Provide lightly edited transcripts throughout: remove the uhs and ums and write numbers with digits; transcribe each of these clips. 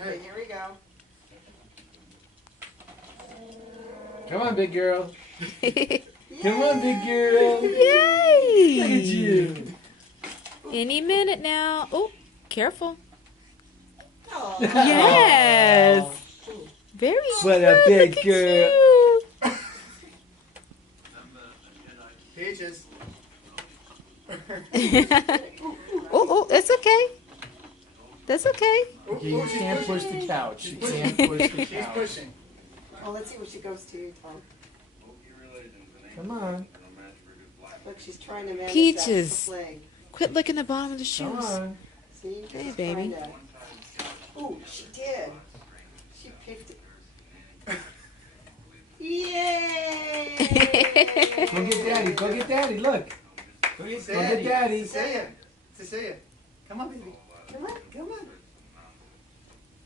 Okay, here we go. Come on, big girl. Come on, big girl. Yay! Look at you. Any minute now. Oh, careful. Oh. Yes. Very What good. a big Look girl. at you. Peaches. Oh, it's okay. That's okay. You can't push the couch. You can't push the She's couch. pushing. Oh, let's see what she goes to, Tom. Come on. Look, she's trying to manage Peaches. that leg. Quit licking the bottom of the Come shoes. on. See? Hey, She's baby. trying to- Oh, she did. She picked it. Yay! Go get daddy. Go get daddy. Look. Go get daddy. Cecilia. Cecilia. Come on, baby. Come on. Come on.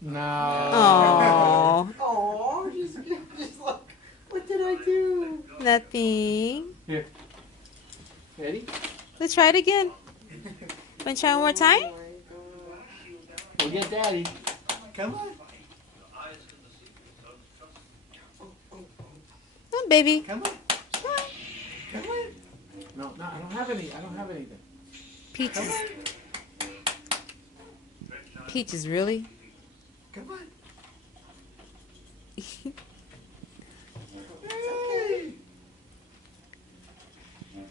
No. Aww. Oh, just look. What did I do? Nothing. Here. Ready? Let's try it again. Want to try one more time? Oh my God. Go get daddy. Come on. Come on, baby. Come on. Come on. Come on. No, I don't have any. I don't have anything. Peaches. Peaches, really? Come on. Hey.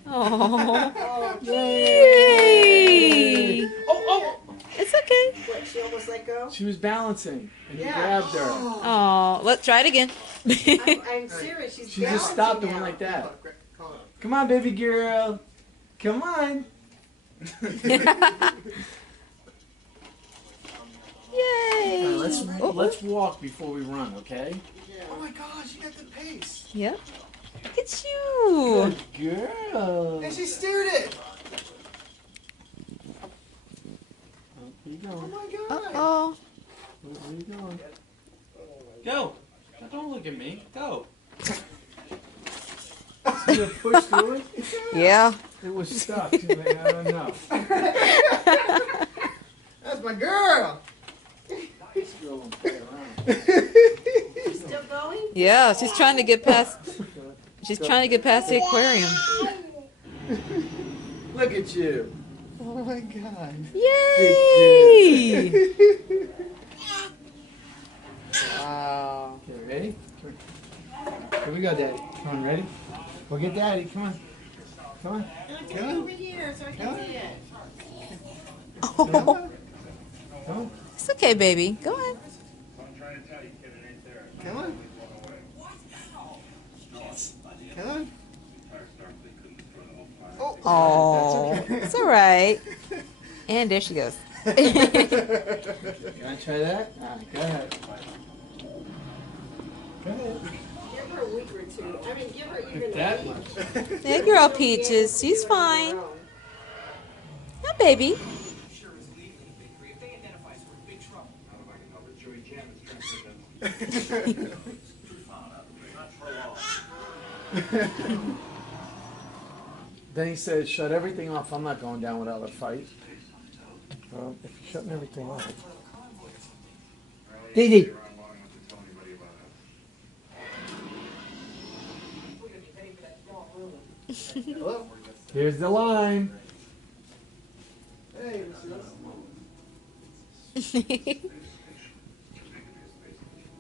Oh. Oh, Yay! Oh, It's okay. what, she almost let go? She was balancing, and you Yeah. grabbed her. Oh, let's try it again. I'm serious. She's She just balancing stopped and now. went like that. Come on, baby girl. Come on. Yay! All right, Oh, let's walk before we run, okay? Oh my gosh, you got the pace. Yep. Look at you. Good girl. And she steered it. Where you Oh going? my god. Uh-oh. Where you going? Go. Now, don't look at me. Go. You pushed through it? Yeah. It was stuck. She's like, I don't know. That's my girl. This girl won't play around. She's still going? Yeah, she's trying to get past. She's trying to get past the aquarium. Look at you. Oh my god. Yay! Wow. Okay, ready? Here we go, Daddy. Come on, ready? Go get Daddy. Come on. Come on. Come over here so I can see it. Oh, Come on. it's okay, baby. Go ahead. Come on. Come on. Oh, it's all right. And there she goes. You want to try that? All right, go ahead. Go ahead. Give her a week or two. I mean, give her even Like a that week. much. Hey, girl, Peaches. She's fine. Yeah, baby. Then he says, shut everything off. I'm not going down without a fight. Well, if you're shutting everything off. Dee Dee. Hello? Here's the line. Hey, Mrs.